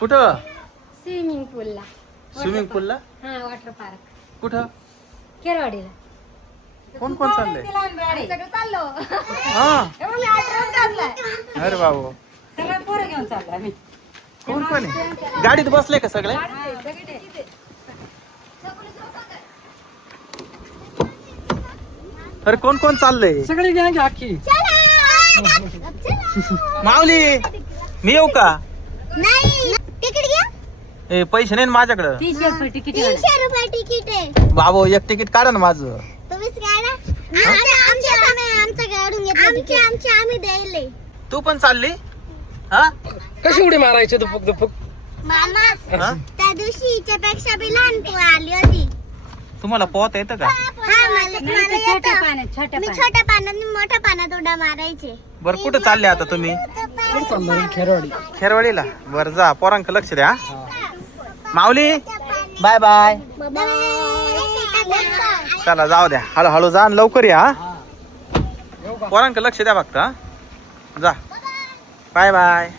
कुठं? Swimming पूलला. Swimming पूलला? हा, water park कुठं? केरवाडीला. कोण कोण चाललंय? सगळं चाललो. हा, मी आठवण काढलाय. अरे बाबू, सगळं पोरं घेऊन चाललो आम्ही. कोण कोण आहे? गाडीत बसले का सगळे? अरे कोण कोण चाललंय? सगळी गँग अख्खी. माऊली, मी येऊ का? नाही तिकीट घ्या. ए, पैसे नाही ना माझ्याकडं. 300 रुपये तिकीट. 300 रुपये तिकीट आहे. बाबू, एक तिकीट काढा ना माझं. तुम्हीच काढा. आमच्या आम्ही द्यायले. तू पण चालली? हा? कशी उडी मारायची दुपुक दुपुक. मामा हा? त्या दिवशी हिच्यापेक्षा बी लहान पोर आली होती. तुम्हाला पोहता येतं का? हा, मला छोट्या येतं. पाण्यात, छोट्या मी पाण्यात. छोट्या पाण्यात मोठ्या पाण्यात उड्या मारायचे. बरं, कुठं चालले आता तुम्ही? कुठं चाललंय? खेरवाडी. खेरवाडीला? बरं, जा, पोरांक लक्ष द्या. माऊली, बाय बाय. चला, जाऊ द्या, हळूहळू जा आणि लवकर या. पोरांक लक्ष द्या फक्त. हा? जा, बाय बाय.